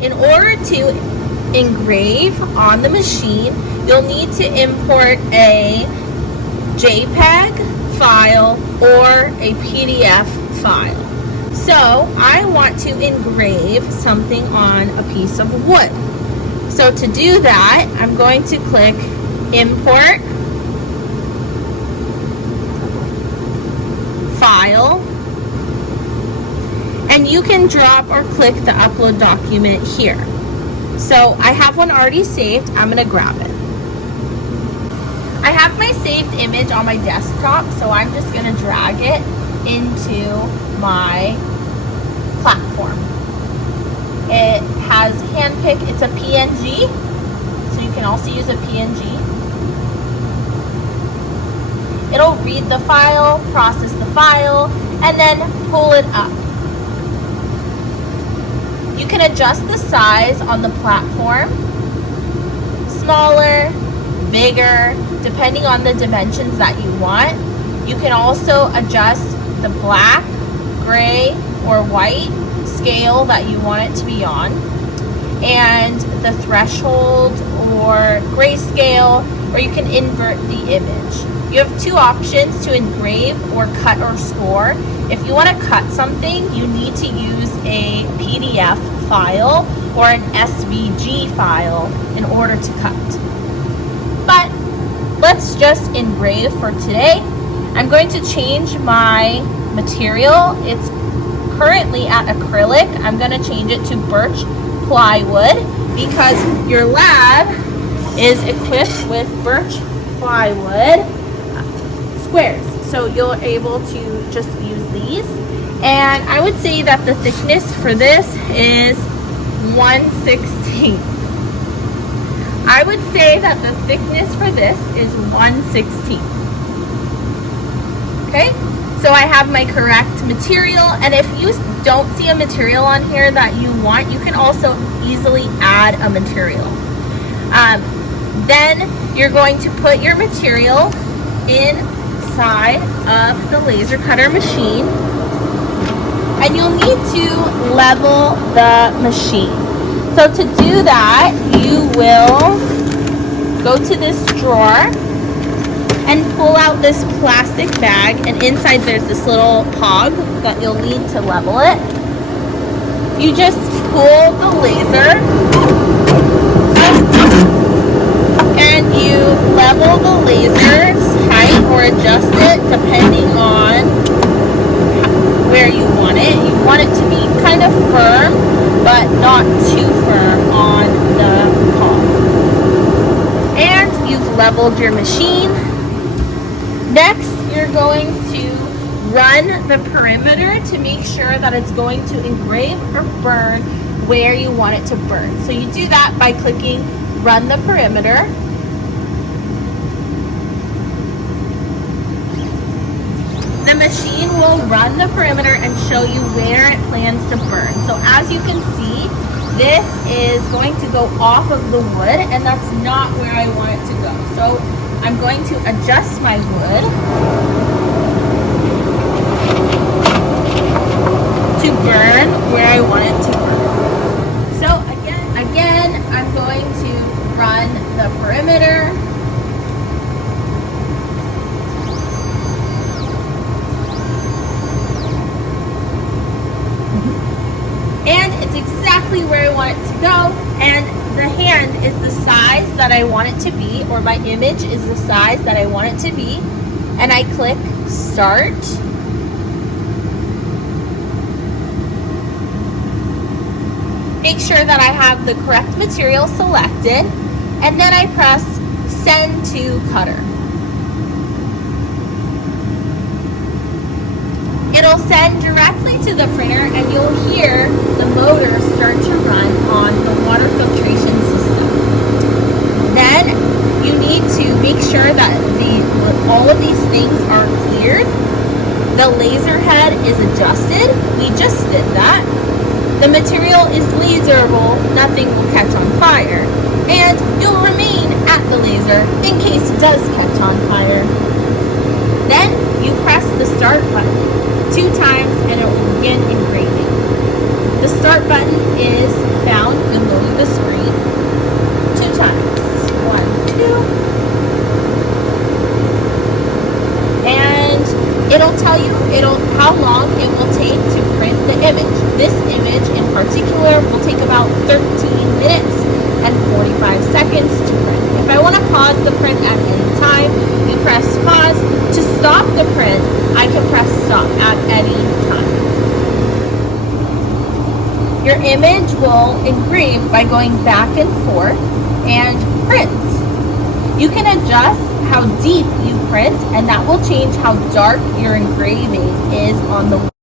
In order to engrave on the machine, you'll need to import a JPEG file or a PDF file. So I want to engrave something on a piece of wood. So to do that, I'm going to click Import, File, and you can drop or click the upload document here. So I have one already saved. I'm going to grab it. I have my saved image on my desktop, so I'm just going to drag it into my platform. It has handpick, it's a PNG, so you can also use a PNG. It'll read the file, process the file, and then pull it up. You can adjust the size on the platform, smaller, bigger, depending on the dimensions that you want. You can also adjust the black, gray, or white scale that you want it to be on, and the threshold or grayscale, or you can invert the image. You have two options to engrave or cut or score. If you want to cut something, you need to use a PDF file or an SVG file in order to cut. But let's just engrave for today. I'm going to change my material. It's currently at acrylic. I'm going to change it to birch plywood because your lab is equipped with birch plywood squares. So you're able to just use these. And I would say that the thickness for this is 1/16. I would say that the thickness for this is 1/16. Okay? So I have my correct material, and if you don't see a material on here that you want, you can also easily add a material. Then you're going to put your material inside of the laser cutter machine, and you'll need to level the machine. So to do that, you will go to this drawer and pull out this plastic bag, and inside there's this little pog that you'll need to level it. You just pull the laser and you level the laser's height or adjust it depending on where you want it. You want it to be kind of firm but not too firm on the pog. And you've leveled your machine. Next, you're going to run the perimeter to make sure that it's going to engrave or burn where you want it to burn. So you do that by clicking Run the Perimeter. The machine will run the perimeter and show you where it plans to burn. So as you can see, this is going to go off of the wood, and that's not where I want it to go. So I'm going to adjust my wood to burn where I want it to burn. So again, I'm going to run the perimeter. And it's exactly where I want it to go, and the hand is the size that I want it to be, or my image is the size that I want it to be, and I click Start. Make sure that I have the correct material selected, and then I press Send to Cutter. It'll send directly to the printer, and you'll hear the motor start to run on the water filtration system. Then you need to make sure that all of these things are cleared. The laser head is adjusted. We just did that. The material is laserable. Nothing will catch on fire. And you'll remain at the laser in case it does catch on fire. Then you press the Start button 2 times and it will begin engraving. The Start button is found It'll tell you how long it will take to print the image. This image in particular will take about 13 minutes and 45 seconds to print. If I want to pause the print at any time, you press pause. To stop the print, I can press stop at any time. Your image will engrave by going back and forth and print. You can adjust how deep you print, and that will change how dark your engraving is on the